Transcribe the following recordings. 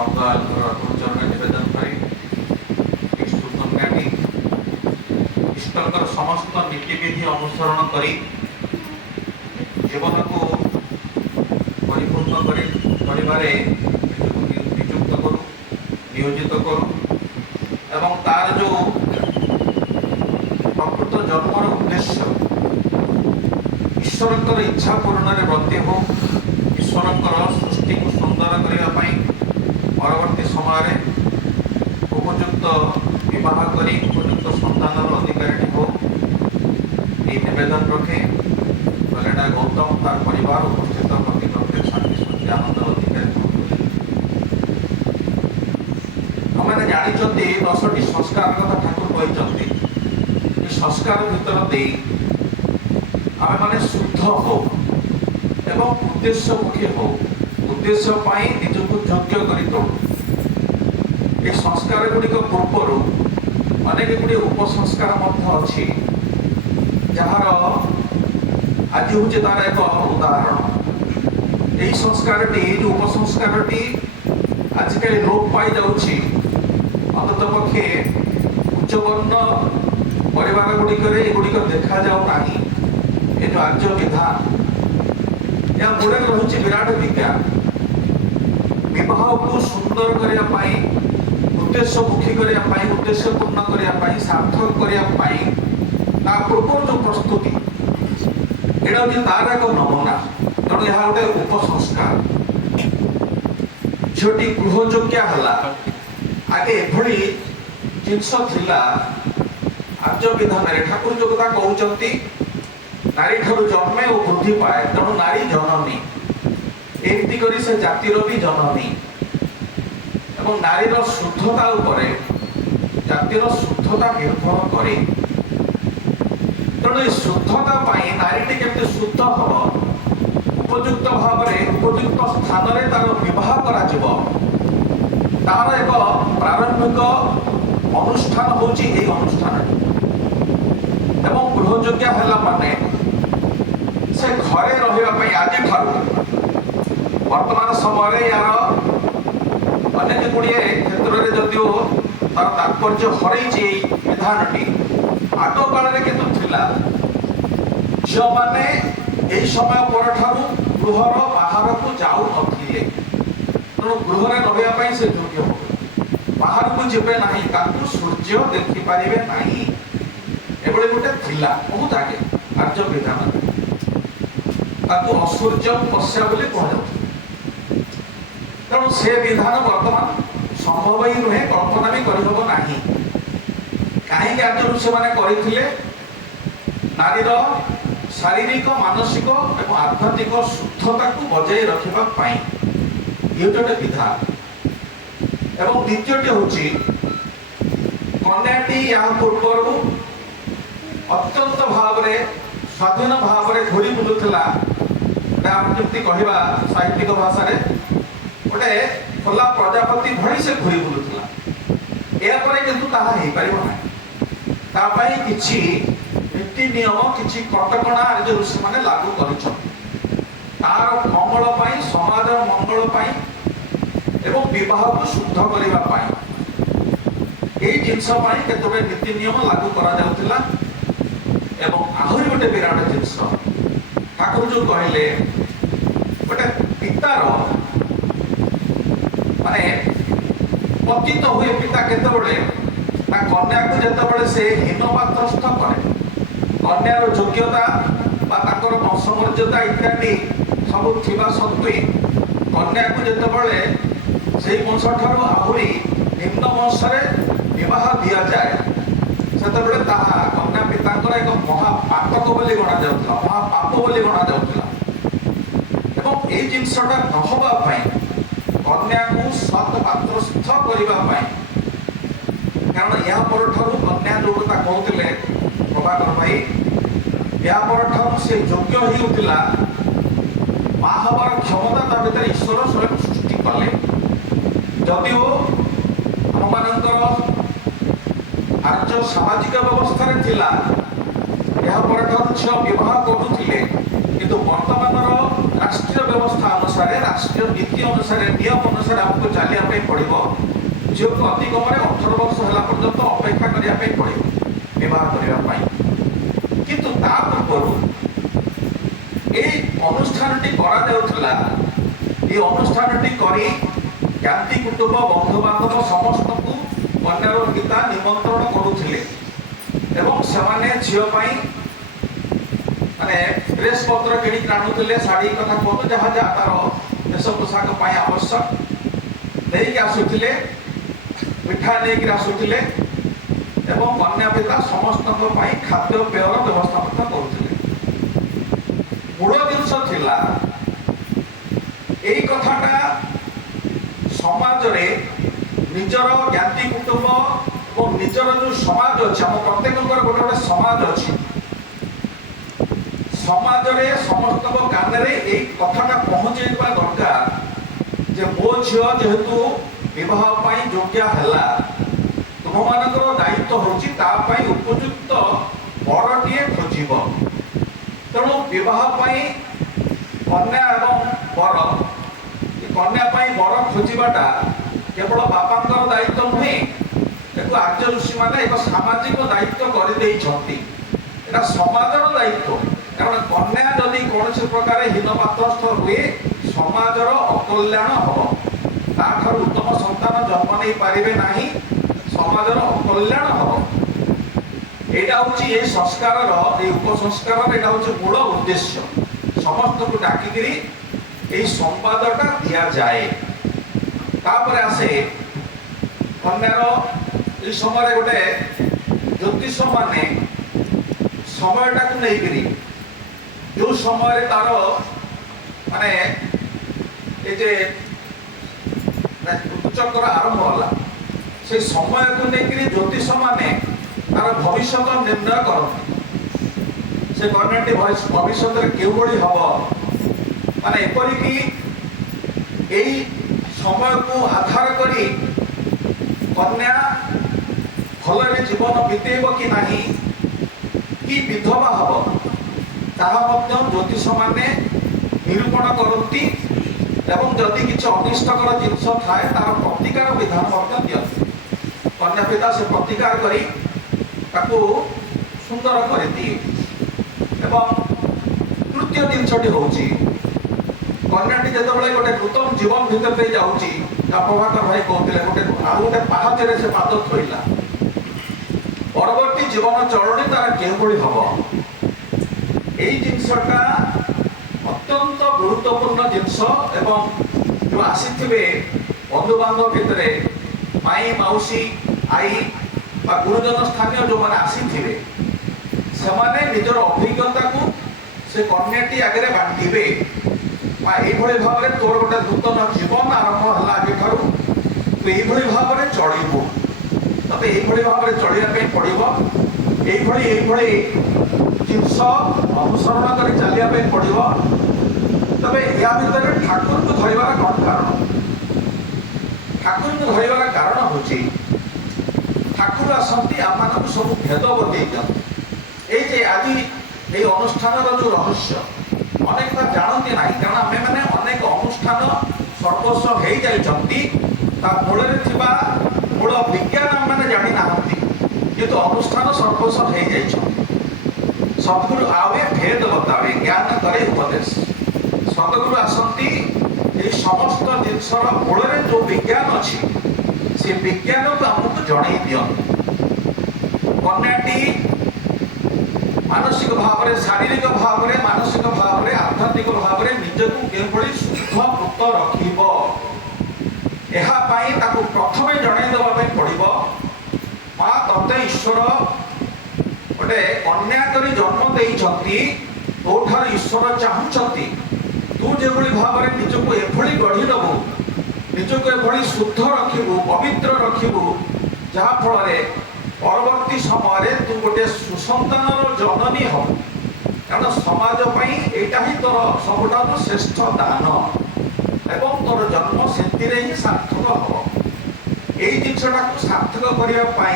ଚରଣରେ ନିବେଦନ କରି ସୁତଙ୍ଗାଟି ଈଶ୍ୱରଙ୍କର ସମସ୍ତ ନୀତିବିଧି ଅନୁସରଣ କରି ଜୀବନକୁ ପରିପୂର୍ଣ୍ଣ କରିବାରେ ନିଯୁକ୍ତ କରୁ, ନିୟୋଜିତ କରୁ ଏବଂ ତାର ଯେଉଁ ପ୍ରକୃତ ଜନ୍ମର ଉଦ୍ଦେଶ୍ୟ ଈଶ୍ୱରଙ୍କର ଇଚ୍ଛା ପୂରଣରେ ବ୍ରତୀ ହଉ, ଈଶ୍ୱରଙ୍କର ସୃଷ୍ଟିକୁ ସୁନ୍ଦର କରିବା ପାଇଁ ପରବର୍ତ୍ତୀ ସମୟରେ ଉପଯୁକ୍ତ ବିବାହ କରି ଉପଯୁକ୍ତ ସନ୍ତାନର ଅଧିକାରୀ ହଉ, এই নিবেদন রক্ষে কলেনা গৌতম তার পরিবার উপস্থিত প্রতিপক্ষে শান্তি শান্তি আনন্দর অধিকারী ଆମେ ଜାଣିଛନ୍ତି 10ଟି ସଂସ୍କାର କଥା ଠାକୁର କହିଛନ୍ତି। ଏ ସଂସ୍କାର ଭିତର ଦେଇ ଆମେମାନେ ଶୁଦ୍ଧ ହଉ ଏବଂ ଉଦ୍ଦେଶ୍ୟମୁଖୀ ହଉ, ଉଦ୍ଦେଶ୍ୟ ପାଇଁ ନିଜକୁ ଯୋଗ୍ୟ କରି ତୋଳୁ। ଏ ସଂସ୍କାର ଗୁଡ଼ିକ ପୂର୍ବରୁ ଅନେକ ଗୁଡ଼ିଏ ଉପସଂସ୍କାର ମଧ୍ୟ ଅଛି, ଯାହାର ଆଜି ହେଉଛି ତାର ଏକ ଉଦାହରଣ। ଏହି ସଂସ୍କାରଟି, ଯେଉଁ ଉପସଂସ୍କାରଟି ଆଜିକାଲି ଲୋପ ପାଇଯାଉଛି, ଅନ୍ତତଃ ପକ୍ଷେ ଉଚ୍ଚବର୍ଣ୍ଣ ପରିବାର ଗୁଡ଼ିକରେ ଏଗୁଡ଼ିକ ଦେଖାଯାଉ ନାହିଁ। ଏ ଯେଉଁ ଆର୍ଯ୍ୟ ବିଧାନ, ଏହା ମୂଳରେ ରହିଛି ବିରାଟ ବିଜ୍ଞାନ। ବିବାହକୁ ସୁନ୍ଦର କରିବା ପାଇଁ, ଉଦ୍ଦେଶ୍ୟମୁଖୀ କରିବା ପାଇଁ, ଉଦ୍ଦେଶ୍ୟ ପୂର୍ଣ୍ଣ କରିବା ପାଇଁ, ସାର୍ଥକ କରିବା ପାଇଁ ତା ପୂର୍ବରୁ ଯେଉଁ ପ୍ରସ୍ତୁତି, ଏଇଟା ହେଉଛି ତାର ଏକ ନମୁନା। ତେଣୁ ଏହା ଗୋଟେ ଉପସଂସ୍କାର। ଝିଅଟି ଗୃହଯୋଗ୍ୟା ହେଲା, ଆଗେ ଏଭଳି ଜିନିଷ ଥିଲା ଆର୍ଯ୍ୟ ବିଧାନରେ। ଠାକୁର ଯୋଉ କଥା କହୁଛନ୍ତି, ନାରୀ ଠାରୁ ଜନ୍ମେ ଓ ବୃଦ୍ଧି ପାଏ, ତେଣୁ ନାରୀ ଜନନୀ, ଏମିତି କରି ସେ ଜାତିର ବି ଜନନୀ। ଏବଂ ନାରୀର ଶୁଦ୍ଧତା ଉପରେ ଜାତିର ଶୁଦ୍ଧତା ନିର୍ଭର କରେ। ତେଣୁ ଏ ଶୁଦ୍ଧତା ପାଇଁ ନାରୀଟି କେମିତି ଶୁଦ୍ଧ ହବ, ଉପଯୁକ୍ତ ଭାବରେ ଉପଯୁକ୍ତ ସ୍ଥାନରେ ତାର ବିବାହ କରାଯିବ, ତାର ଏକ ପ୍ରାରମ୍ଭିକ ଅନୁଷ୍ଠାନ ହେଉଛି ଏହି ଅନୁଷ୍ଠାନ। ଏବଂ ଗୃହଯୋଗ୍ୟ ହେଲା ମାନେ ସେ ଘରେ ରହିବା ପାଇଁ ଆଜିଠାରୁ, ବର୍ତ୍ତମାନ ସମୟରେ ଏହାର ଅନେକ ଗୁଡ଼ିଏ କ୍ଷେତ୍ରରେ ଯଦିଓ ତାର ତାତ୍ପର୍ଯ୍ୟ ହରେଇଛି ଏହି ବିଧାନଟି, ଆଗ କାଳରେ କିନ୍ତୁ ଥିଲା ଝିଅମାନେ ଏହି ସମୟ ପରଠାରୁ ଗୃହର ବାହାରକୁ ଯାଉନଥିଲେ। ତେଣୁ ଗୃହରେ ରହିବା ପାଇଁ ସେ ଯୋଗ୍ୟ ହେବ, ବାହାରକୁ ଯିବେ ନାହିଁ, ତାଙ୍କୁ ସୂର୍ଯ୍ୟ ଦେଖିପାରିବେ ନାହିଁ। ଏଭଳି ଗୋଟେ ଥିଲା ବହୁତ ଆଗେ ଆର୍ଯ୍ୟ ବିଧାନ। ତାକୁ ଅସୂର୍ଯ୍ୟ ପଶ୍ୟା ବୋଲି କୁହାଯାଉଛି। ତେଣୁ ସେ ବିଧାନ ବର୍ତ୍ତମାନ ସମ୍ଭବ ହିଁ ନୁହେଁ, କଳ୍ପନା ବି କରିହେବ ନାହିଁ। କାହିଁକି ଆର୍ଯ୍ୟ ଋଷିମାନେ କରିଥିଲେ? ନାରୀର ଶାରୀରିକ, ମାନସିକ ଏବଂ ଆଧ୍ୟାତ୍ମିକ ଶୁଦ୍ଧତାକୁ ବଜାଇ ରଖିବା ପାଇଁ। ଇଏ ଗୋଟେ ବିଧାନ। ଏବଂ ଦ୍ୱିତୀୟଟି ହେଉଛି, କନ୍ୟାଟି ଏହା ପୂର୍ବରୁ ଅତ୍ୟନ୍ତ ଭାବରେ ସ୍ୱାଧୀନ ଭାବରେ ଘୁରି ବୁଲୁଥିଲା। ଆମେ ଯେମିତି କହିବା ସାହିତ୍ୟିକ ଭାଷାରେ, ଗୋଟେ ଖୋଲା ପ୍ରଜାପତି ଭଳି ସେ ଘୁରି ବୁଲୁଥିଲା। ଏହାପରେ କିନ୍ତୁ ତାହା ହେଇପାରିବ ନାହିଁ। ତା ପାଇଁ କିଛି ନୀତି ନିୟମ, କିଛି କଟକଣା ଆର୍ଯ୍ୟ ଋଷିମାନେ ଲାଗୁ କରିଛନ୍ତି। ତାର ମଙ୍ଗଳ ପାଇଁ, ସମାଜର ମଙ୍ଗଳ ପାଇଁ ଏବଂ ବିବାହକୁ ଶୁଦ୍ଧ କରିବା ପାଇଁ এই ଜିନିଷ ପାଇଁ କେତେବେଳେ ନୀତି ନିୟମ ଲାଗୁ କରାଯାଉଥିଲା। ଏବଂ ଆହୁରି ଗୋଟେ ବିରାଟ ଜିନିଷ, ଠାକୁର ଯୋଉ କହିଲେ, ଗୋଟେ ପିତାର ମାନେ ପତିତ ହୁଏ ପିତା କେତେବେଳେ ନା କନ୍ୟାକୁ ଯେତେବେଳେ ସେ ହୀନପାତ୍ରସ୍ଥ କରେ, କନ୍ୟାର ଯୋଗ୍ୟତା ବା ତାଙ୍କର ବଂଶମର୍ଯ୍ୟାଦା ଇତ୍ୟାଦି ସବୁ ଥିବା ସତ୍ତ୍ୱେ କନ୍ୟାକୁ ଯେତେବେଳେ ସେଇ ବଂଶଠାରୁ ଆହୁରି ନିମ୍ନ ବଂଶରେ ବିବାହ ଦିଆଯାଏ, ସେତେବେଳେ ତାହା କନ୍ୟା ପିତାଙ୍କର ଏକ ମହାପାତକ ବୋଲି ଗଣାଯାଉଥିଲା, ମହାପାପ ବୋଲି ଗଣାଯାଉଥିଲା। ଏବଂ ଏଇ ଜିନିଷଟା ନହେବା ପାଇଁ, କନ୍ୟାକୁ ସତ୍ ପାତ୍ରସ୍ଥ କରିବା ପାଇଁ, କାରଣ ଏହା ପରଠାରୁ କନ୍ୟା ଯୋଉ କଥା କହୁଥିଲେ ପ୍ରଭାକର ଭାଇ, ଏହା ପରଠାରୁ ସେ ଯୋଗ୍ୟ ହେଉଥିଲା, ମା ହେବାର କ୍ଷମତା ତା ଭିତରେ ଈଶ୍ୱର ସ୍ୱୟଂ ସୃଷ୍ଟି କଲେ। ଯଦିଓ ଆମମାନଙ୍କର ଆର୍ଯ୍ୟ ସାମାଜିକ ବ୍ୟବସ୍ଥାରେ ଥିଲା ଏହା ପରଠାରୁ ଝିଅ ବିବାହ କରୁଥିଲେ, କିନ୍ତୁ ବର୍ତ୍ତମାନର राष्ट्रीय व्यवस्था अनुसार राष्ट्रीय नीति अनुसार नियम अनुसार आमको चलिया पड़ो झील को अतिकम 18 वर्ष है पर्यंत अपेक्षा करने पड़ो विवाह करने किंतु ता पूर्व अनुष्ठानटी करा अनुष्ठानटी करी ज्ञाति कुटुंब बंधु बांधव समस्त को कन्यार पिता निमंत्रण करुले झील माने ड्रेस पत्र किणी आनुले शाढ़ी कथा कहतु जहाँ जहाँ तार वेश पोशाक आवश्यक नहीं आसुले मिठा नहीं आसुले कन्या पिता समस्त खाद्य पेयर व्यवस्था करुले मूल जिनस थिला यही कथाटा समाज रे निजर ज्ञाति कुटुंब और निजर जो समाज अच्छे आम प्रत्येक गोटे गोटे समाज अच्छी समाज रे समस्त कान रे यही कथाटा पहुँचेवा दरकार जे मो झील जेहेतु विवाह योग्य है तुम मान दायित्व होची उपयुक्त बरटीए खोजब तेणु विवाह कन्या एवं बर कन्या बर खोजाटा केवल बापा दायित्व नुहे एक आर्य ऋषि मैंने एक सामाजिक दायित्व कर समाजर दायित्व कारण कन्या जदि कौन प्रकार हीन पात्रस्थ हुए समाजर अकल्याण हम ताठर उत्तम संतान जन्म नहीं पारे ना समाजर अकल्याण हम यहाँ हूँ ये संस्कार उपसंस्कार यहाँ हूँ मूल उद्देश्य समस्त को डाकिकी यही संवादटा दि जाए तापर आसे कन्यार ये समय गोटे ज्योतिष माने समयटा को लेकिन जो समय तार माने ऋतुचक्र आरंभ होला से समय को लेकिन ज्योतिष माने तार भविष्य निर्णय करती से कन्याटी भविष्य क्यों हम माने एपरिकी यही समय को आधार करी कन्या भल जीवन बीतेब कि नहीं कि विधवा हम ताहा ज्योतिष माने निरूपण करती एवं जदि किसी अनिष्टकर जिनस थाए तार प्रतिकार विधान दिखती कन्या पिता से प्रतिकार करी सुंदर कर दिए तृतीय जिनसटी हूँ कन्याटी जो गोटे नूतन जीवन भितर जाऊँगी प्रभाकर भाई कहते गोटे गोटे पाहचरे से पाद थोड़ा परवर्ती जीवन चलनी तार क्यों हम यही जिनसटा अत्यंत गुरुत्वपूर्ण जिनस एवं जो आसी बंधु बांधव भितर माई मौसी आई गुरुजन स्थानीय जो मैंने आसी से निजर अभिज्ञता को से कन्याटी आगे बांटे यही भाव में तोर गोटे नूतन जीवन आरंभ है आगे ठार तू यही भाव में चलू ते यही भाव में चलिया पड़ो यही जिनस अनुसरण कर चलिया पड़ो तबे या भितर ठाकुर को धरवार कौन कारण ठाकुर को धरवार कारण हूँ ठाकुर आसती आम मानक सब भेद बतई दिखते आज ये अनुष्ठान जो रहस्य अनेक बार जानती ना कारण आम मैंने अनेक अनुष्ठान सर्वस्व हो जाती मूल मूल विज्ञान आम मैंने जानी ना किंतु अनुष्ठान सर्वस्व हो जाए सदगुरु आवे भेद बतावे ज्ञान करे उपदेश सदगुरु आसती ये समस्त जिनसर मूल जो विज्ञान अच्छी से विज्ञान को आमको जन दिखती कन्याटी मानसिक भाव में शारीरिक भाव में मानसिक भाव में आध्यात्मिक भाव में निजक किभली शुद्ध पुत रख प्रथम जनईदेवाई पड़ो माँ तते ईश्वर गोटे कन्या करी जन्म देती तोठार ईश्वर चाहती तू जो भाव में निजक एभली गढ़ीदेबू निजक एभली शुद्ध रखू पवित्र रखू जहाँफल परवर्ती समय तू गोटे सुसंतान जननी हम कारण समाज यहाँ ही तोर सबुठ श्रेष्ठ दान एवं तोर जन्म से ही सार्थक हम यही जिनटा को सार्थक करने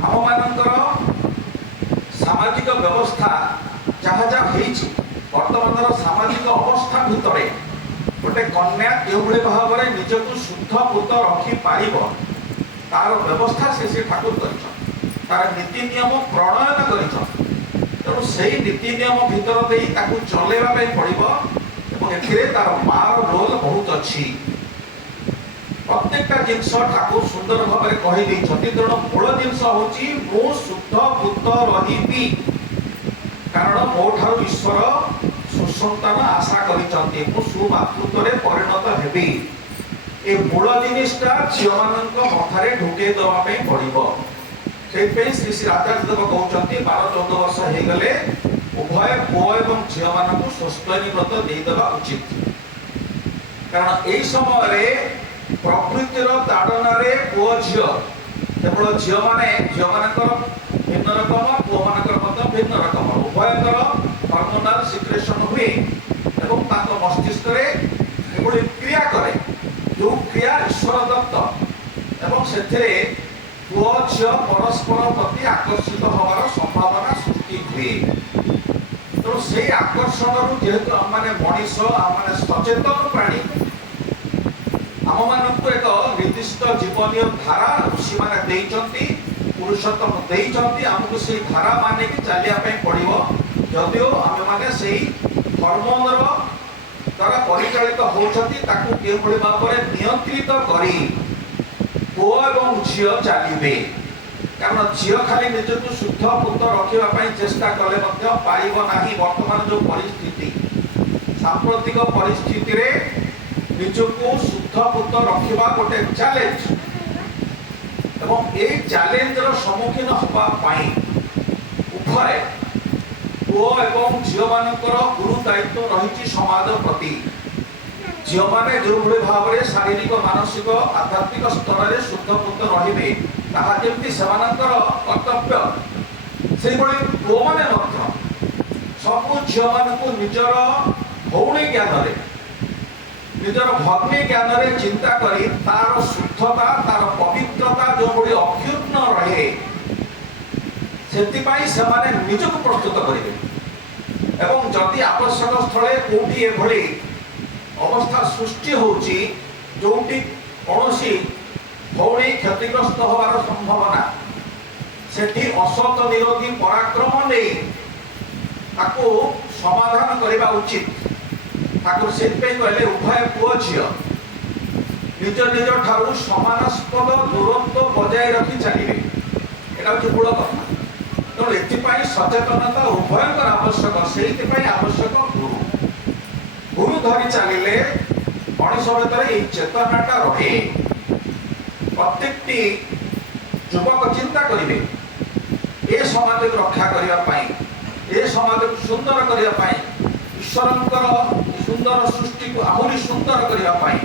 आम मान सामाजिक व्यवस्था जहाँ जहाँ ବର୍ତ୍ତମାନର ସାମାଜିକ ଅବସ୍ଥା ଭିତରେ ଗୋଟେ କନ୍ୟା କେଉଁଭଳି ଭାବରେ ନିଜକୁ ଶୁଦ୍ଧ ପୂତ ରଖିପାରିବ ତାର ବ୍ୟବସ୍ଥା ସେ ଠାକୁର କରିଛନ୍ତି, ତାର ନୀତି ନିୟମ ପ୍ରଣୟନ କରିଛନ୍ତି। ତେଣୁ ସେଇ ନୀତି ନିୟମ ଭିତର ଦେଇ ତାକୁ ଚଲେଇବା ପାଇଁ ପଡ଼ିବ ଏବଂ ଏଥିରେ ତାର ମାର ରୋଲ ବହୁତ ଅଛି। ପ୍ରତ୍ୟେକଟା ଜିନିଷ ଠାକୁର ସୁନ୍ଦର ଭାବରେ କହିଦେଇଛନ୍ତି। ତେଣୁ ମୂଳ ଜିନିଷ ହେଉଛି ମୁଁ ଶୁଦ୍ଧ ପୂତ ରହିବି, କାରଣ ମୋ ଠାରୁ ଈଶ୍ୱର ସୁସନ୍ତାନ ଆଶା କରିଛନ୍ତି, ମୁଁ ସୁମାତୃତ୍ୱରେ ପରିଣତ ହେବି। ଏ ମୂଳ ଜିନିଷଟା ଝିଅମାନଙ୍କ ମଥାରେ ଢୁକେଇ ଦେବା ପାଇଁ ପଡ଼ିବ। ସେଇଥିପାଇଁ ଶ୍ରୀ ଶ୍ରୀ ଆଚାର୍ଯ୍ୟ ଦେବ କହୁଛନ୍ତି 12-14 ବର୍ଷ ହେଇଗଲେ ଉଭୟ ପୁଅ ଏବଂ ଝିଅମାନଙ୍କୁ ସ୍ୱସ୍ତୟନୀ ବ୍ରତ ଦେଇଦେବା ଉଚିତ। କାରଣ ଏଇ ସମୟରେ ପ୍ରକୃତିର ତାଡ଼ନାରେ ପୁଅ ଝିଅ କେବଳ ଝିଅମାନଙ୍କର ଭିନ୍ନ ରକମ, ପୁଅମାନଙ୍କର ମଧ୍ୟ ଭିନ୍ନ ରକମ, ଉଭୟଙ୍କର ହରମୋନାଲ ସିକ୍ରେସନ ହୁଏ ଏବଂ ତାଙ୍କ ମସ୍ତିଷ୍କରେ ଏଭଳି କ୍ରିୟା କରେ ଯେଉଁ କ୍ରିୟା ଈଶ୍ୱର ଦତ୍ତ ଏବଂ ସେଥିରେ ପୁଅ ଝିଅ ପରସ୍ପର ପ୍ରତି ଆକର୍ଷିତ ହେବାର ସମ୍ଭାବନା ସୃଷ୍ଟି ହୁଏ। ତେଣୁ ସେଇ ଆକର୍ଷଣରୁ ଯେହେତୁ ଆମମାନେ ମଣିଷ, ଆମମାନେ ସଚେତନ ପ୍ରାଣୀ, ଆମମାନଙ୍କୁ ଏକ ନିର୍ଦ୍ଦିଷ୍ଟ ଜୀବନୀୟ ଧାରା ଋଷିମାନେ ଦେଇଛନ୍ତି, ପୁରୁଷୋତ୍ତମ ଦେଇଛନ୍ତି, ଆମକୁ ସେଇ ଧାରା ମାନିକି ଚାଲିବା ପାଇଁ ପଡ଼ିବ। ଯଦିଓ ଆମେମାନେ ସେଇ ହରମୋନର ଦ୍ୱାରା ପରିଚାଳିତ ହେଉଛନ୍ତି, ତାକୁ କେଉଁଭଳି ଭାବରେ ନିୟନ୍ତ୍ରିତ କରି ପୁଅ ଏବଂ ଝିଅ ଚାଲିବେ। କାରଣ ଝିଅ ଖାଲି ନିଜକୁ ଶୁଦ୍ଧ ପୂତ ରଖିବା ପାଇଁ ଚେଷ୍ଟା କଲେ ମଧ୍ୟ ପାରିବ ନାହିଁ। ବର୍ତ୍ତମାନ ଯେଉଁ ପରିସ୍ଥିତି, ସାମ୍ପ୍ରତିକ ପରିସ୍ଥିତିରେ ନିଜକୁ ଶୁଦ୍ଧ ପୂତ ରଖିବା ଗୋଟେ ଚ୍ୟାଲେଞ୍ଜ ଏବଂ ଏଇ ଚ୍ୟାଲେଞ୍ଜର ସମ୍ମୁଖୀନ ହେବା ପାଇଁ ଉଭୟ ପୁଅ ଏବଂ ଝିଅମାନଙ୍କର ଗୁରୁ ଦାୟିତ୍ୱ ରହିଛି ସମାଜ ପ୍ରତି। ଝିଅମାନେ ଯେଉଁଭଳି ଭାବରେ ଶାରୀରିକ, ମାନସିକ, ଆଧ୍ୟାତ୍ମିକ ସ୍ତରରେ ଶୁଦ୍ଧ ପୂତ ରହିବେ ତାହା ଯେମିତି ସେମାନଙ୍କର କର୍ତ୍ତବ୍ୟ, ସେହିଭଳି ପୁଅମାନେ ମଧ୍ୟ ସବୁ ଝିଅମାନଙ୍କୁ ନିଜର ଭଉଣୀ ଜ୍ଞାନରେ, ନିଜର ଭଗ୍ନୀ ଜ୍ଞାନରେ ଚିନ୍ତା କରି ତାର ଶୁଦ୍ଧତା, ତାର ପବିତ୍ରତା ଯେଉଁଭଳି ଅକ୍ଷୁର୍ଣ୍ଣ ରହେ ସେଥିପାଇଁ ସେମାନେ ନିଜକୁ ପ୍ରସ୍ତୁତ କରିବେ। ଏବଂ ଯଦି ଆବଶ୍ୟକ ସ୍ଥଳେ କୋଉଠି ଏଭଳି ଅବସ୍ଥା ସୃଷ୍ଟି ହେଉଛି ଯେଉଁଠି କୌଣସି ଭଉଣୀ କ୍ଷତିଗ୍ରସ୍ତ ହେବାର ସମ୍ଭାବନା, ସେଠି ଅସତ ନିରୋଧୀ ପରାକ୍ରମ ନେଇ ତାକୁ ସମାଧାନ କରିବା ଉଚିତ। ଠାକୁର ସେଥିପାଇଁ କହିଲେ ଉଭୟ ପୁଅ ଝିଅ ନିଜ ନିଜ ଠାରୁ ସମାନସ୍ପଦ ଦୂରତ୍ୱ ବଜାୟ ରଖି ଚାଲିବେ। ଏଇଟା ହେଉଛି ମୂଳ କଥା। ତେଣୁ ଏଥିପାଇଁ ସଚେତନତା ଉଭୟଙ୍କର ଆବଶ୍ୟକ। ସେଇଥିପାଇଁ ଆବଶ୍ୟକ ଗୁରୁ। ଗୁରୁ ଧରି ଚାଲିଲେ ମଣିଷ ଭିତରେ ଏଇ ଚେତନାଟା ରହେ। ପ୍ରତ୍ୟେକଟି ଯୁବକ ଚିନ୍ତା କରିବେ ଏ ସମାଜକୁ ରକ୍ଷା କରିବା ପାଇଁ, ଏ ସମାଜକୁ ସୁନ୍ଦର କରିବା ପାଇଁ, ଈଶ୍ୱରଙ୍କର ସୁନ୍ଦର ସୃଷ୍ଟିକୁ ଆହୁରି ସୁନ୍ଦର କରିବା ପାଇଁ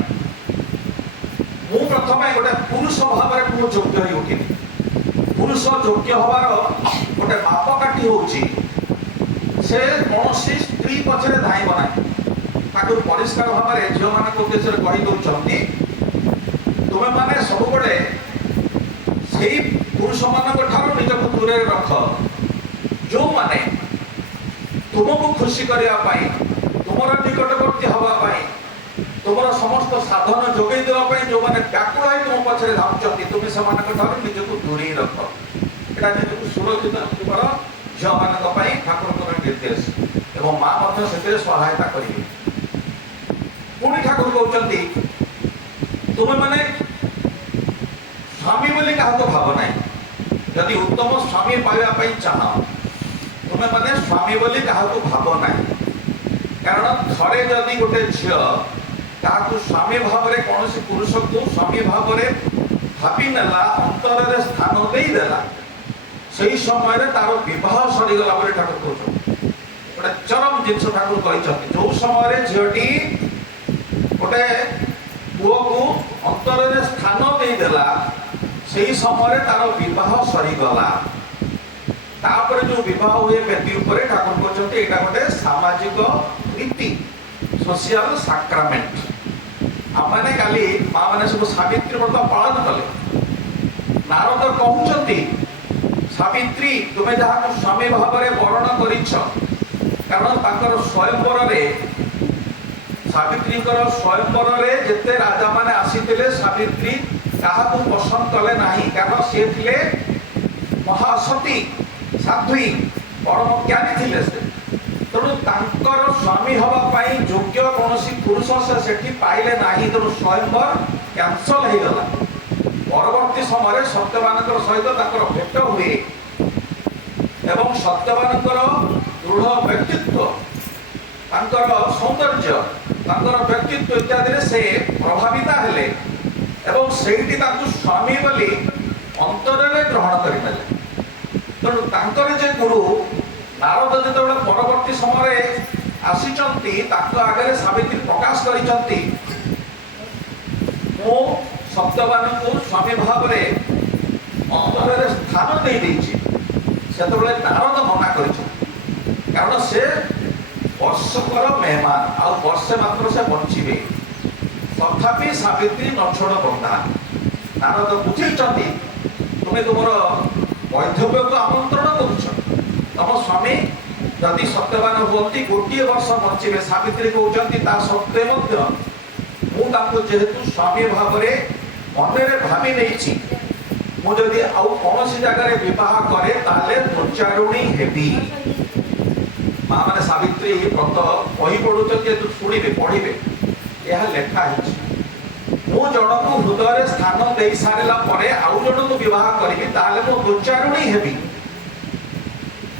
ମୁଁ ପ୍ରଥମେ ଗୋଟେ ପୁରୁଷ ଭାବରେ ମୁଁ ଯୋଗ୍ୟ ହୋଇ ଉଠିବି। ପୁରୁଷ ଯୋଗ୍ୟ ହେବାର ଗୋଟେ ମାପକାଠି ହେଉଛି ସେ କୌଣସି ସ୍ତ୍ରୀ ପଛରେ ଧାଇଁବ ନାହିଁ। ତାକୁ ପରିଷ୍କାର ଭାବରେ ଝିଅମାନଙ୍କ ଉଦ୍ଦେଶ୍ୟରେ କହି ଦେଉଛନ୍ତି, ତୁମେମାନେ ସବୁବେଳେ ସେଇ ପୁରୁଷମାନଙ୍କ ଠାରୁ ନିଜକୁ ଦୂରରେ ରଖ ଯେଉଁମାନେ ତୁମକୁ ଖୁସି କରିବା ପାଇଁ, ତୁମର ନିକଟବର୍ତ୍ତୀ ହେବା ପାଇଁ, ତୁମର ସମସ୍ତ ସାଧନ ଯୋଗାଇ ଦେବା ପାଇଁ ଯେଉଁମାନେ ବ୍ୟାକୁଳ ହୋଇ ତୁମ ପଛରେ ଧାଉଁଛନ୍ତି, ତୁମେ ସେମାନଙ୍କ ଠାରୁ ନିଜକୁ ଦୂରେଇ ରଖ। ଏଇଟା ନିଜକୁ ସୁରକ୍ଷିତ ରଖିବାର ଝିଅମାନଙ୍କ ପାଇଁ ଠାକୁରଙ୍କର ନିର୍ଦ୍ଦେଶ ଏବଂ ମା ମଧ୍ୟ ସେଥିରେ ସହାୟତା କରିବେ। ପୁଣି ଠାକୁର କହୁଛନ୍ତି ତୁମେମାନେ ସ୍ୱାମୀ ବୋଲି କାହାକୁ ଭାବ ନାହିଁ। ଯଦି ଉତ୍ତମ ସ୍ୱାମୀ ପାଇବା ପାଇଁ ଚାହ, ତୁମେମାନେ ସ୍ୱାମୀ ବୋଲି କାହାକୁ ଭାବ ନାହିଁ। କାରଣ ଥରେ ଯଦି ଗୋଟେ ଝିଅ କାହାକୁ ସ୍ୱାମୀ ଭାବରେ, କୌଣସି ପୁରୁଷକୁ ସ୍ୱାମୀ ଭାବରେ ଭାବି ନେଲା, ଅନ୍ତରରେ ସ୍ଥାନ ଦେଇଦେଲା, ସେହି ସମୟରେ ତାର ବିବାହ ସରିଗଲା ବୋଲି ଠାକୁର କହୁଛନ୍ତି। ଗୋଟେ ଚରମ ଜିନିଷ ଠାକୁର କହିଛନ୍ତି। ଯେଉଁ ସମୟରେ ଝିଅଟି ଗୋଟେ ପୁଅକୁ ଅନ୍ତରରେ ସ୍ଥାନ ଦେଇଦେଲା, ସେହି ସମୟରେ ତାର ବିବାହ ସରିଗଲା। ତାପରେ ଯେଉଁ ବିବାହ ହୁଏ ବେଦୀ ଉପରେ, ଠାକୁର କହୁଛନ୍ତି ଏଇଟା ଗୋଟେ ସାମାଜିକ ରୀତି, ସୋସିଆଲ ସାକ୍ରାମେଣ୍ଟ। ଆମମାନେ କାଲି ମା ମାନେ ସବୁ ସାବିତ୍ରୀ ବ୍ରତ ପାଳନ କଲେ। ନାରଦ କହୁଛନ୍ତି ସାବିତ୍ରୀ, ତୁମେ ଯାହାକୁ ସ୍ୱାମୀ ଭାବରେ ବରଣ କରିଛ, କାରଣ ତାଙ୍କର ସ୍ୱୟଂବରରେ ସାବିତ୍ରୀଙ୍କର ସ୍ୱୟଂବରରେ ଯେତେ ରାଜାମାନେ ଆସିଥିଲେ ସାବିତ୍ରୀ କାହାକୁ ପସନ୍ଦ କଲେ ନାହିଁ, କାରଣ ସେ ଥିଲେ ମହାସତୀ ସାଧ୍ୱୀ ପରମ ଜ୍ଞାନୀ ଥିଲେ ସେ। ତେଣୁ ତାଙ୍କର ସ୍ୱାମୀ ହେବା ପାଇଁ ଯୋଗ୍ୟ କୌଣସି ପୁରୁଷ ସେ ସେଠି ପାଇଲେ ନାହିଁ। ତେଣୁ ସ୍ୱୟଂବର କ୍ୟାନସଲ ହେଇଗଲା। ପରବର୍ତ୍ତୀ ସମୟରେ ସତ୍ୟବାନଙ୍କର ସହିତ ତାଙ୍କର ଭେଟ ହୁଏ ଏବଂ ସତ୍ୟବାନଙ୍କର ଦୃଢ଼ ବ୍ୟକ୍ତିତ୍ୱ, ତାଙ୍କର ସୌନ୍ଦର୍ଯ୍ୟ, ତାଙ୍କର ବ୍ୟକ୍ତିତ୍ୱ ଇତ୍ୟାଦିରେ ସେ ପ୍ରଭାବିତ ହେଲେ ଏବଂ ସେଇଠି ତାଙ୍କୁ ସ୍ୱାମୀ ବୋଲି ଅନ୍ତରରେ ଗ୍ରହଣ କରିନେଲେ। ତେଣୁ ତାଙ୍କର ଯେ ଗୁରୁ ନାରଦ ଯେତେବେଳେ ପରବର୍ତ୍ତୀ ସମୟରେ ଆସିଛନ୍ତି ତାଙ୍କ ଆଗରେ ସାବିତ୍ରୀ ପ୍ରକାଶ କରିଛନ୍ତି, ମୁଁ ସତ୍ୟବାନଙ୍କୁ ସ୍ୱାମୀ ଭାବରେ ଅନ୍ତରରେ ସ୍ଥାନ ଦେଇଦେଇଛି। ସେତେବେଳେ ନାରଦ ମନା କରିଛନ୍ତି, କାରଣ ସେ ବର୍ଷକର ମେହମାନ, ଆଉ ବର୍ଷେ ମାତ୍ର ସେ ବଞ୍ଚିବେ। ତଥାପି ସାବିତ୍ରୀ ନଛୋଡ଼ ବନ୍ଧା। ନାରଦ ବୁଝିଛନ୍ତି ତୁମେ ତୁମର ବୈଧବ୍ୟକୁ ଆମନ୍ତ୍ରଣ କରୁଛ। ତମ ସ୍ୱାମୀ ଯଦି ସତ୍ୟବାନ ହୁଅନ୍ତି ଗୋଟିଏ ବର୍ଷ ବଞ୍ଚିବେ। ସାବିତ୍ରୀ କହୁଛନ୍ତି ତା ସତ୍ତ୍ୱେ ମଧ୍ୟ ମୁଁ ତାଙ୍କୁ ଯେହେତୁ ସ୍ୱାମୀ ଭାବରେ ମନରେ ଭାବି ନେଇଛି, ମୁଁ ଯଦି ଆଉ କୌଣସି ଜାଗାରେ ବିବାହ କରେ ତାହେଲେ ପ୍ରଚାରୁଣୀ ହେବି। ମା ମାନେ ସାବିତ୍ରୀ ବ୍ରତ ବହି ପଢୁଛନ୍ତି, ଶୁଣିବେ ପଢିବେ, ଏହା ଲେଖା ହେଇଛି। ମୁଁ ଜଣକୁ ହୃଦୟରେ ସ୍ଥାନ ଦେଇ ସାରିଲା ପରେ ଆଉ ଜଣକୁ ବିବାହ କରିବି ତାହେଲେ ମୁଁ ପ୍ରଚାରୁଣୀ ହେବି।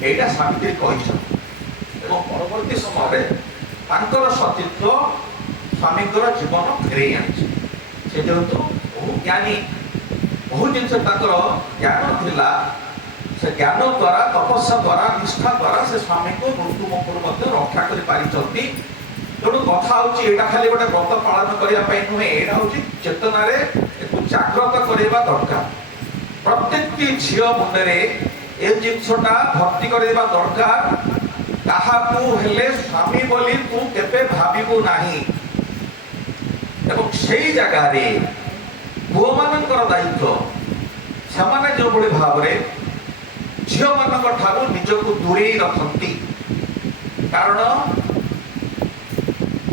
ଏଇଟା ସାବିତ୍ରୀ କହିଛନ୍ତି ଏବଂ ପରବର୍ତ୍ତୀ ସମୟରେ ତାଙ୍କର ସତୀତ୍ୱ ସ୍ୱାମୀଙ୍କର ଜୀବନ ଫେରେଇ ଆଣିଛି। ସେ ଯେହେତୁ ବହୁ ଜ୍ଞାନୀ, ବହୁ ଜିନିଷ ତାଙ୍କର ଜ୍ଞାନ ଥିଲା, ସେ ଜ୍ଞାନ ଦ୍ୱାରା, ତପସ୍ୟା ଦ୍ୱାରା, ନିଷ୍ଠା ଦ୍ୱାରା ସେ ସ୍ୱାମୀଙ୍କୁ ମୃତ୍ୟୁ ମୁଖରୁ ମଧ୍ୟ ରକ୍ଷା କରିପାରିଛନ୍ତି। ତେଣୁ କଥା ହଉଛି ଏଇଟା ଖାଲି ଗୋଟେ ବ୍ରତ ପାଳନ କରିବା ପାଇଁ ନୁହେଁ, ଏଇଟା ହଉଛି ଚେତନାରେ ଏକୁ ଜାଗ୍ରତ କରିବା ଦରକାର। ପ୍ରତ୍ୟେକଟି ଝିଅ ମୁଣ୍ଡରେ ଏ ଜିନିଷଟା ଭର୍ତ୍ତି କରିବା ଦରକାର। କାହାକୁ ହେଲେ ସ୍ୱାମୀ ବୋଲି ତୁ କେବେ ଭାବିବୁ ନାହିଁ। ଏବଂ ସେଇ ଜାଗାରେ ପୁଅମାନଙ୍କର ଦାୟିତ୍ୱ, ସେମାନେ ଯେଉଁଭଳି ଭାବରେ ଝିଅମାନଙ୍କ ଠାରୁ ନିଜକୁ ଦୂରେଇ ରଖନ୍ତି। କାରଣ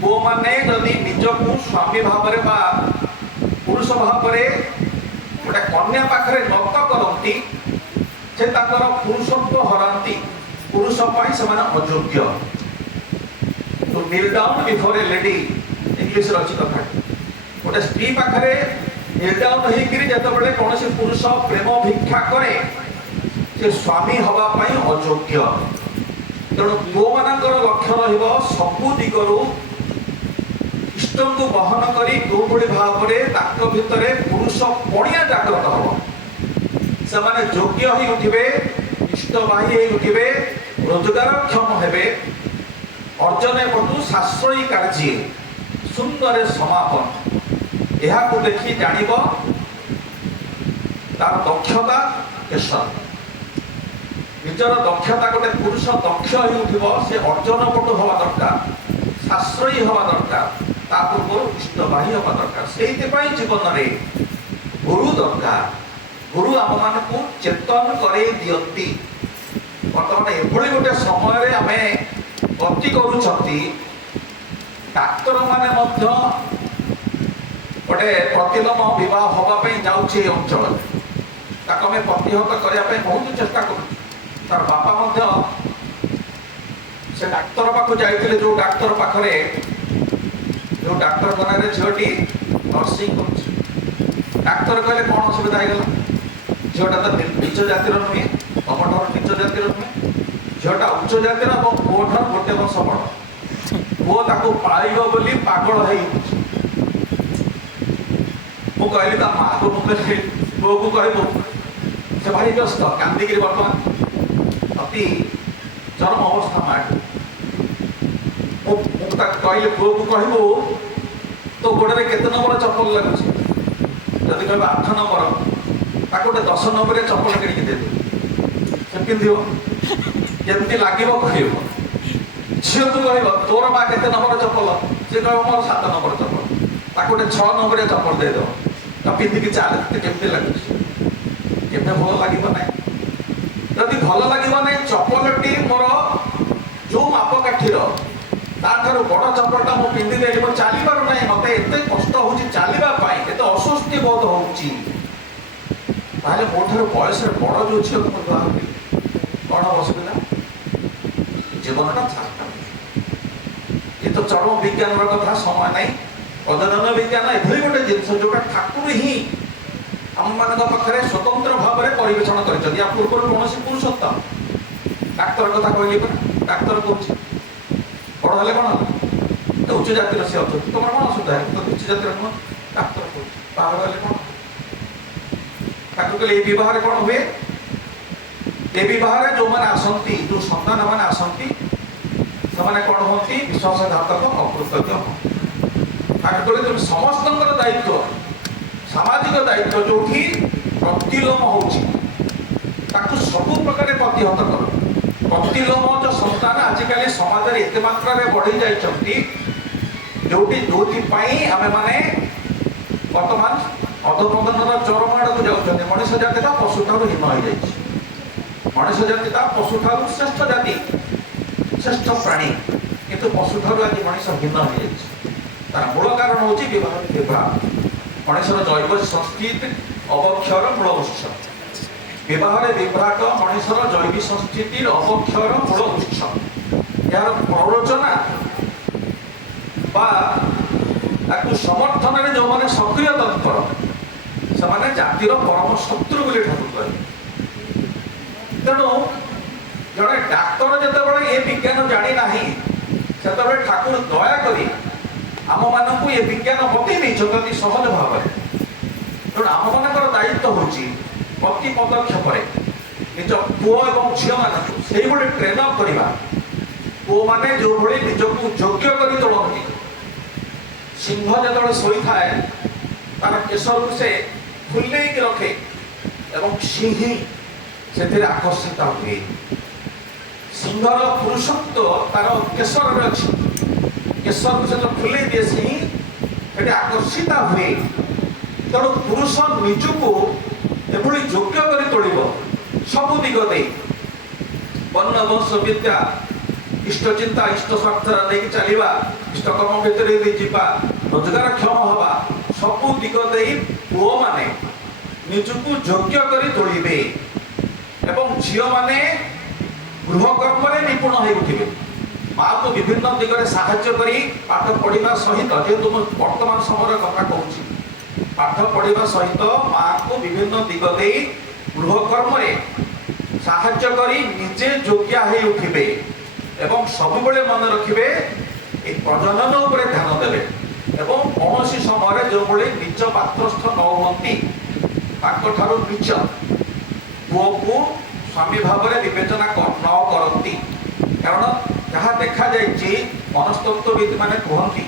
ପୁଅମାନେ ଯଦି ନିଜକୁ ସ୍ୱାମୀ ଭାବରେ ବା ପୁରୁଷ ଭାବରେ ଗୋଟେ କନ୍ୟା ପାଖରେ ନତ କରନ୍ତି, ସେ ତାଙ୍କର ପୁରୁଷତ୍ୱ ହରାନ୍ତି। ପୁରୁଷ ପାଇଁ ସେମାନେ ଅଯୋଗ୍ୟ। To kneel down before a lady, ଇଂଲିଶରେ ଅଛି କଥା। ଗୋଟେ ସ୍ତ୍ରୀ ପାଖରେ kneel down ହେଇକିରି ଯେତେବେଳେ କୌଣସି ପୁରୁଷ ପ୍ରେମ ଭିକ୍ଷା କରେ, ସେ ସ୍ୱାମୀ ହବା ପାଇଁ ଅଯୋଗ୍ୟ। ତେଣୁ ପୁଅମାନଙ୍କର ଲକ୍ଷ୍ୟ ରହିବ ସବୁ ଦିଗରୁ ଇଷ୍ଟଙ୍କୁ ବହନ କରି କେଉଁଭଳି ଭାବରେ ତାଙ୍କ ଭିତରେ ପୁରୁଷ ପଣିଆ ଜାଗ୍ରତ ହବ। ସେମାନେ ଯୋଗ୍ୟ ହୋଇ ଉଠିବେ, ଇଷ୍ଟବାହୀ ହୋଇ ଉଠିବେ, ରୋଜଗାରକ୍ଷମ ହେବେ। ଅର୍ଜନ ପଟୁ ଶାସ୍ତ୍ରୟୀ କାର୍ଯ୍ୟ ସୁନ୍ଦର ସମାପନ। ଏହାକୁ ଦେଖି ଜାଣିବ ତାର ଦକ୍ଷତା କେଶ। ନିଜର ଦକ୍ଷତା, ଗୋଟେ ପୁରୁଷ ଦକ୍ଷ ହୋଇ ଉଠିବ, ସେ ଅର୍ଜନ ପଟୁ ହବା ଦରକାର, ଶାସ୍ତ୍ରୟୀ ହବା ଦରକାର, ତା ପୂର୍ବରୁ ଇଷ୍ଟବାହୀ ହବା ଦରକାର। ସେଇଥିପାଇଁ ଜୀବନରେ ଗୁରୁ ଦରକାର। ଗୁରୁ ଆମମାନଙ୍କୁ ଚେତନ କରେଇ ଦିଅନ୍ତି। ବର୍ତ୍ତମାନ ଏଭଳି ଗୋଟେ ସମୟରେ ଆମେ ଗତି କରୁଛନ୍ତି, ଡାକ୍ତରମାନେ ମଧ୍ୟ ଗୋଟେ ପ୍ରତିଲୋମ ବିବାହ ହବା ପାଇଁ ଯାଉଛି ଏ ଅଞ୍ଚଳରେ। ତାକୁ ଆମେ ପ୍ରତିହତ କରିବା ପାଇଁ ବହୁତ ଚେଷ୍ଟା କରୁଛୁ। ତାର ବାପା ମଧ୍ୟ ସେ ଡାକ୍ତର ପାଖକୁ ଯାଇଥିଲେ, ଯୋଉ ଡାକ୍ତର ପାଖରେ, ଯୋଉ ଡାକ୍ତରଖାନାରେ ଝିଅଟି ନର୍ସିଂ କରୁଛି। ଡାକ୍ତର କହିଲେ କଣ ଅସୁବିଧା ହେଇଗଲା? ଝିଅଟା ତ ନିଚ ଜାତିର ନୁହେଁ, ତମଠାରୁ ନିଚ ଜାତିର ନୁହେଁ, ଝିଅଟା ଉଚ୍ଚ ଜାତିର ଏବଂ ପୁଅ ଠାରୁ ଗୋଟେ ବର୍ଷ ବଡ଼। ପୁଅ ତାକୁ ପାଳିବ ବୋଲି ପାଗଳ ହେଇଛି। ମୁଁ କହିଲି ତା ମାଆକୁ, ମୁଁ କହିଲି ପୁଅକୁ କହିବୁ, ସେ ଭାରି ବ୍ୟସ୍ତ, କାନ୍ଦିକିରି ବର୍ତ୍ତମାନ ଅତି ଚରମ ଅବସ୍ଥା ମାଆକୁ। ମୁଁ ତାକୁ କହିଲି ପୁଅକୁ କହିବୁ ତୋ ଗୋଡ଼ରେ କେତେ ନମ୍ବର ଚପଲ ଲାଗୁଛି? ଯଦି କହିବ 8 ନମ୍ବର, ତାକୁ ଗୋଟେ 10 ନମ୍ବରରେ ଚପଲ କିଣିକି ଦେବେ, ସେ ପିନ୍ଧିବ, କେମିତି ଲାଗିବ କହିବ। ଝିଅକୁ କହିବ ତୋର ମା କେତେ ନମ୍ବର ଚପଲ? ସେ କହିବ ମୋର 7 ନମ୍ବର ଚପଲ। ତାକୁ ଗୋଟେ 6 ନମ୍ବରରେ ଚପଲ ଦେଇଦେବ, ପିନ୍ଧିକି ଚାଲେ, କେମିତି ଲାଗୁଛି? କେବେ ଭଲ ଲାଗିବ ନାହିଁ। ଯଦି ଭଲ ଲାଗିବ ନାହିଁ, ଚପଲଟି ମୋର जो मापकाठीर ताठार बड़ चपलटा मु पिंधिदेली मु चली पारु ना मत एत कष्ट हो चलवाई एत अस्वस्ति बोध हो मोठार बयस बड़ जो झील कौन असुविधा जीवनटा ये तो चरम विज्ञान कथा समय ना प्रजनन विज्ञान एभली गोटे जिनस जोटा ठाकुर ही आम मान पाखे स्वतंत्र भाव में परिवेषण कर पूर्व कौन पुरुषोत्तम डाक्तर कथा कहली डाक्तर कौन बड़ हेल्ले कौन उच्च जातिर सी अच्छा तुम कौन असुविधा है उच्च जातिर नुह डाक्तर कौन बाहर हेल्ले कौन कहले बह कौन हुए ये बह जो मैंने आसती जो सन्तान मैंने आसती से कौन होती विश्वासघातक अकृतज्ञ ताकि तुम समस्त दायित्व सामाजिक दायित्व जो प्रतिलोम हो सबु प्रकार प्रतिहत कर प्रतिलोम जो संतान आजिकल समाज में एत मात्रा बढ़ी जाती जो आम मैंने बर्तमान अधोपतन चरम आड़ को जाऊँ मनुष्य जाति पशु ठार हीन हो जाए मनुष्य जाति पशु ठार श्रेष्ठ जाति श्रेष्ठ प्राणी किंतु पशु ठार आज मनुष्य हीन हो जाए तार मूल कारण हूँ विवाह मनुष्यर जैव संस्कृति अवक्षयर मूल उत्स विवाह विभ्राट मनुष्यर जैविक संस्कृति अवक्षयर मूल उत्स यार प्ररोचना समर्थन में जो मैंने सक्रिय तत्पर से जातिर परम शत्रु बोली ठाकुर कहे तेणु जड़े डाक्तर जिते ये विज्ञान जानी ना से ठाकुर दयाकोरी आम मानक ये विज्ञान बतई सहज भाव में तेणु आम मान दायित्व हो प्रति पदक्षेप निज पुओ और झील मान से ट्रेनअप करवा पुओ मैंने जो भाई निजक योग्य कर तोड़ती सिंह जो शोई थाए तार केशर से फुल रखे एवं सिंह से आकर्षित हुए सिंहर पुरुषत्व तार केशर अच्छी केशर से फुल दिए सिंह आकर्षित हुए तेणु पुरुष निजको एभली योग्य कर तोड़ सबु दिग दे वर्ण वंश विद्या इष्ट चिंता इष्ट स्वार्थ नहीं चलवा इष्ट कर्म भितर जावा रोजगार क्षम हवा सबु दिग दे पुओ माने निजको योग्य कर तोड़े एवं झील माने गृहकर्म निपुण हो उठे माँ को विभिन्न दिगरे साहाय्य करी पाठ पढ़ा सहित जेहेतु वर्तमान समय कथा कहूँ पाठ पढ़ा सहित माँ को विभिन्न दिग दे गृहकर्म साहाय्य करी निजे योग्य हो उठे एवं सब मन रखिए प्रजनन उपर ध्यान देवे एवं कौन समय जो भाई निज पात्रस्थ न होती नीच पुओ को स्वामी भाव में विवेचना न करती कारण जहाँ देखा जाए मनस्तत्वविद मैंने कहती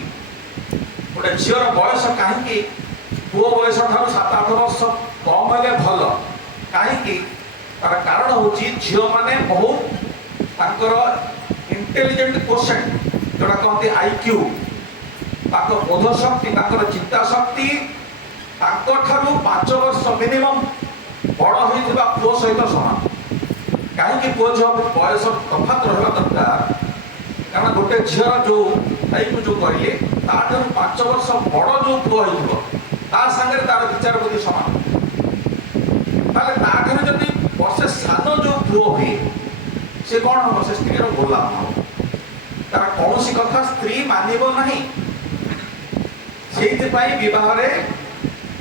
गोटे झीर बयस कहीं पुओ बयस ठार 7-8 वर्ष कम हेले भल कहीं तार कारण हूँ झील मैंने बहुत इंटेलिजेंट कोशेंट जोटा कहते आईक्यू बोध शक्ति चिंता शक्ति 5 वर्ष मिनिमम बड़ होता पुओ सहित सामान कहीं पुओ झील बयस तफात रहा दरकार कारण गोटे झीर जो आईक्यू जो कहले 5 वर्ष बड़ जो पुओ होंगे तार विचार बुद्धि सामान जब वर्षे सान जो पुओ हुए से कौन हम से स्त्री गोलाम हम तार कौन कथा स्त्री मानव ना से बह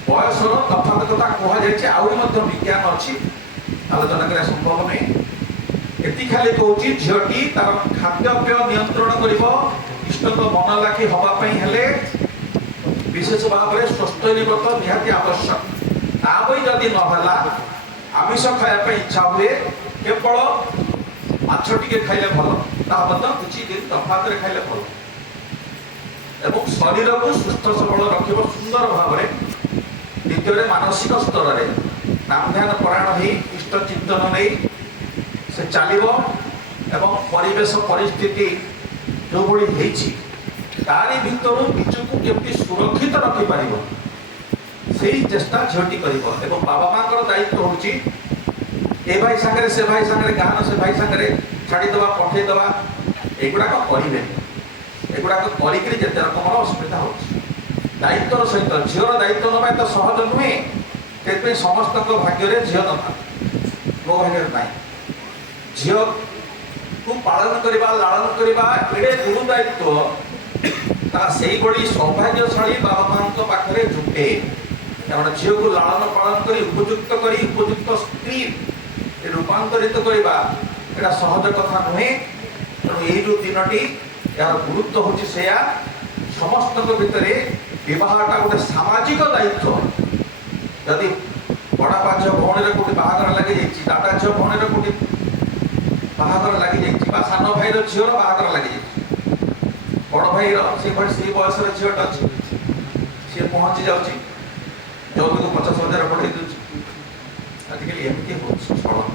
बयसर तफातकता कहुई आहरी विज्ञान अच्छी आलोचना करा संभव नहीं एति खाली कहूँ झीटी तार खाद्यपेय नियंत्रण कर इष्ट तो मन लाखी हाँपाई विशेष भाव में स्वस्थली व्रत निहाती आवश्यक ताप जदि नहला आमिष खायापी इच्छा हुए केवल माछ टिके खाइले भल किसी दिन तफात खाइले भल एवं शरीर को सुस्थ सबल रखिब सुंदर भाव में द्वितीय मानसिक स्तर में नाम ध्यान परायण हो इष्ट चिंतन नहीं से चलो एवं परिवेश परिस्थिति जो भाई तारी भितर निजक केमती सुरक्षित रखिपर से चेष्टा झीटी कर बाबा माँ दायित्व हूँ ए भाई सागर से भाई सागर गाँव से भाई सागर छाड़ीदे पठेदे ଏଗୁଡ଼ାକ କରିବେନି। ଏଗୁଡ଼ାକ କରିକିରି ଯେତେ ରକମର ଅସୁବିଧା ହେଉଛି। ଦାୟିତ୍ୱର ସହିତ ଝିଅର ଦାୟିତ୍ୱ ନେବା ଏତେ ସହଜ ନୁହେଁ। ସେଥିପାଇଁ ସମସ୍ତଙ୍କ ଭାଗ୍ୟରେ ଝିଅ ନଥାଏ, ମୋ ଭାଗ୍ୟରେ ନାହିଁ। ଝିଅକୁ ପାଳନ କରିବା, ଲାଳନ କରିବା ଏଡ଼େ ଗୁରୁ ଦାୟିତ୍ୱ, ତାହା ସେଇଭଳି ସୌଭାଗ୍ୟଶାଳୀ ବାବା ମାଙ୍କ ପାଖରେ ଜୁଟେ। କାରଣ ଝିଅକୁ ଲାଳନ ପାଳନ କରି ଉପଯୁକ୍ତ ସ୍ତ୍ରୀ ରୂପାନ୍ତରିତ କରିବା ଏଇଟା ସହଜ କଥା ନୁହେଁ। ତେଣୁ ଏଇ ଯେଉଁ ଦିନଟି, ଏହାର ଗୁରୁତ୍ୱ ହେଉଛି ସେୟା, ସମସ୍ତଙ୍କ ଭିତରେ ବିବାହଟା ଗୋଟେ ସାମାଜିକ ଦାୟିତ୍ୱ। ଯଦି ବଡ଼ବାପା ଝିଅ ଭଉଣୀର କୋଉଠି ବାହାଘର ଲାଗିଯାଇଛି, ଦାଦା ଝିଅ ଭଉଣୀର କୋଉଠି ବାହାଘର ଲାଗିଯାଇଛି, ବା ସାନ ଭାଇର ଝିଅର ବାହାଘର ଲାଗିଯାଇଛି, ବଡ଼ ଭାଇର ସେଇ ବୟସର ଝିଅଟା ଅଛି, ସିଏ ପହଞ୍ଚି ଯାଉଛି, ଯୌତୁକ 50,000 ପଠେଇ ଦେଉଛି। ଆଜିକାଲି ଏମିତି ହେଉଛି ଚଳନ।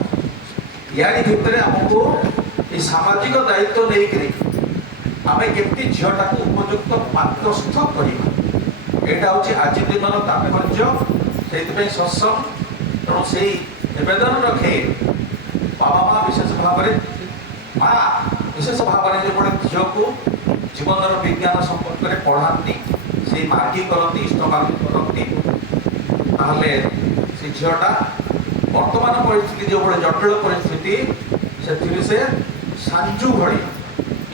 ୟାରି ଭିତରେ ଆମକୁ এই সামাজিক দায়িত্ব নেইকি আমি কেমতি ঝিওটাকে উপযুক্ত পাত্রস্থ করিবা, এটা হচ্ছে আজি দিনর তাৎপর্য। সেইপাই সৎসঙ্গ, তেমন সেই নিবেদন রক্ষে বাবা মা বিশেষ ভাবে, মা বিশেষ ভাবে যেভাবে ঝিওকে জীবনর বিজ্ঞান সম্পর্কে পড়াতে, সেই মার্গী করতে, ইষ্টমার্গী করতে, তাহলে সেই ঝিওটা বর্তমান পরিস্থিতি যেভাবে জটিল পরিস্থিতি, ସେଥିରେ ସେ ସାଞ୍ଜୁ ଭଳି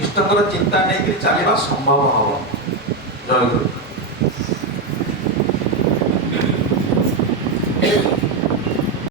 ଇଷ୍ଟଙ୍କର ଚିନ୍ତା ନେଇକି ଚାଲିବା ସମ୍ଭବ ହବ। ଜୟ ଗୁରୁ।